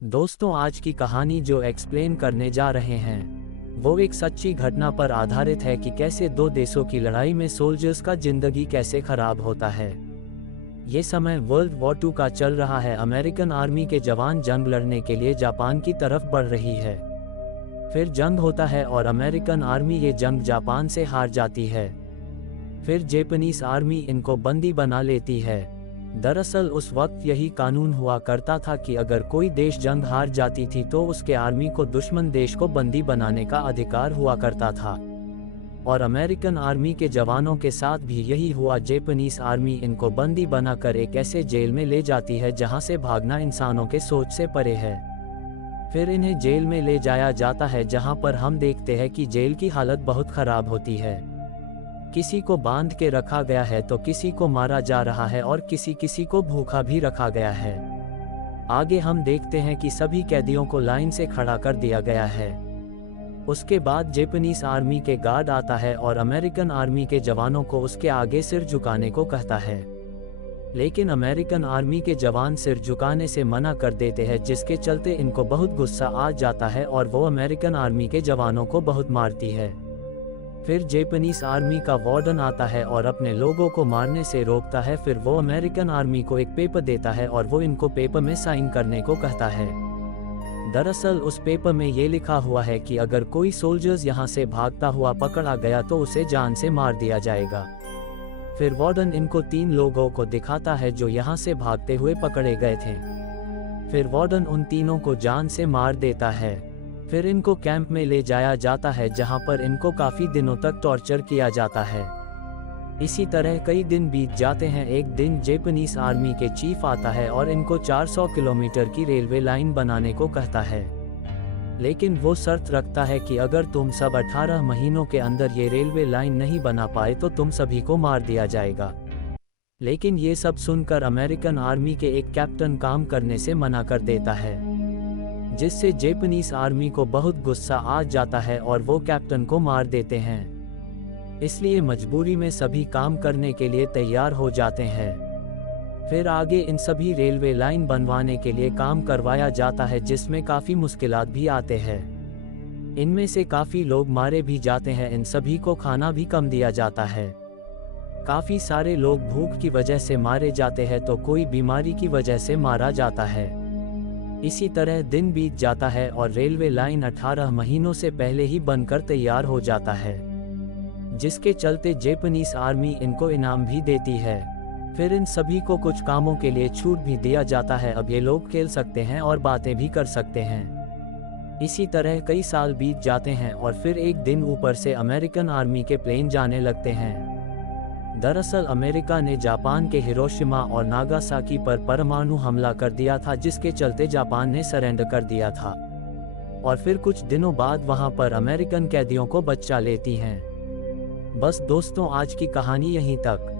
दोस्तों, आज की कहानी जो एक्सप्लेन करने जा रहे हैं वो एक सच्ची घटना पर आधारित है कि कैसे दो देशों की लड़ाई में सोल्जर्स का जिंदगी कैसे खराब होता है। ये समय वर्ल्ड वॉर 2 का चल रहा है। अमेरिकन आर्मी के जवान जंग लड़ने के लिए जापान की तरफ बढ़ रही है। फिर जंग होता है और अमेरिकन आर्मी ये जंग जापान से हार जाती है। फिर जापानीज आर्मी इनको बंदी बना लेती है। दरअसल उस वक्त यही कानून हुआ करता था कि अगर कोई देश जंग हार जाती थी तो उसके आर्मी को दुश्मन देश को बंदी बनाने का अधिकार हुआ करता था। और अमेरिकन आर्मी के जवानों के साथ भी यही हुआ। जापानीज आर्मी इनको बंदी बनाकर एक ऐसे जेल में ले जाती है जहां से भागना इंसानों के सोच से परे है। फिर इन्हें जेल में ले जाया जाता है जहां पर हम देखते हैं कि जेल की हालत बहुत खराब होती है। किसी को बांध के रखा गया है तो किसी को मारा जा रहा है और किसी को भूखा भी रखा गया है। आगे हम देखते हैं कि सभी कैदियों को लाइन से खड़ा कर दिया गया है। उसके बाद जापानीज आर्मी के गार्ड आता है और अमेरिकन आर्मी के जवानों को उसके आगे सिर झुकाने को कहता है। लेकिन अमेरिकन आर्मी के जवान सिर झुकाने से मना कर देते हैं, जिसके चलते इनको बहुत गुस्सा आ जाता है और वो अमेरिकन आर्मी के जवानों को बहुत मारती है। फिर जापानीज आर्मी का वार्डन आता है और अपने लोगों को मारने से रोकता है। फिर वो अमेरिकन आर्मी को एक पेपर देता है और वो इनको पेपर में साइन करने को कहता है। दरअसल उस पेपर में ये लिखा हुआ है कि अगर कोई सोल्जर्स यहाँ से भागता हुआ पकड़ा गया तो उसे जान से मार दिया जाएगा। फिर वार्डन इनको 3 लोगों को दिखाता है जो यहाँ से भागते हुए पकड़े गए थे। फिर वार्डन उन तीनों को जान से मार देता है। फिर इनको कैंप में ले जाया जाता है जहां पर इनको काफी दिनों तक टॉर्चर किया जाता है। इसी तरह कई दिन बीत जाते हैं। एक दिन जापानीज आर्मी के चीफ आता है और इनको 400 किलोमीटर की रेलवे लाइन बनाने को कहता है। लेकिन वो शर्त रखता है कि अगर तुम सब 18 महीनों के अंदर ये रेलवे लाइन नहीं बना पाए तो तुम सभी को मार दिया जाएगा। लेकिन ये सब सुनकर अमेरिकन आर्मी के एक कैप्टन काम करने से मना कर देता है, जिससे जापानीज आर्मी को बहुत गुस्सा आ जाता है और वो कैप्टन को मार देते हैं। इसलिए मजबूरी में सभी काम करने के लिए तैयार हो जाते हैं। फिर आगे इन सभी रेलवे लाइन बनवाने के लिए काम करवाया जाता है, जिसमें काफ़ी मुश्किलात भी आते हैं। इनमें से काफ़ी लोग मारे भी जाते हैं। इन सभी को खाना भी कम दिया जाता है। काफ़ी सारे लोग भूख की वजह से मारे जाते हैं तो कोई बीमारी की वजह से मारा जाता है। इसी तरह दिन बीत जाता है और रेलवे लाइन 18 महीनों से पहले ही बनकर तैयार हो जाता है, जिसके चलते जापानीज आर्मी इनको इनाम भी देती है। फिर इन सभी को कुछ कामों के लिए छूट भी दिया जाता है। अब ये लोग खेल सकते हैं और बातें भी कर सकते हैं। इसी तरह कई साल बीत जाते हैं और फिर एक दिन ऊपर से अमेरिकन आर्मी के प्लेन जाने लगते हैं। दरअसल अमेरिका ने जापान के हिरोशिमा और नागासाकी पर परमाणु हमला कर दिया था, जिसके चलते जापान ने सरेंडर कर दिया था। और फिर कुछ दिनों बाद वहां पर अमेरिकन कैदियों को बचा लेती हैं। बस दोस्तों, आज की कहानी यहीं तक।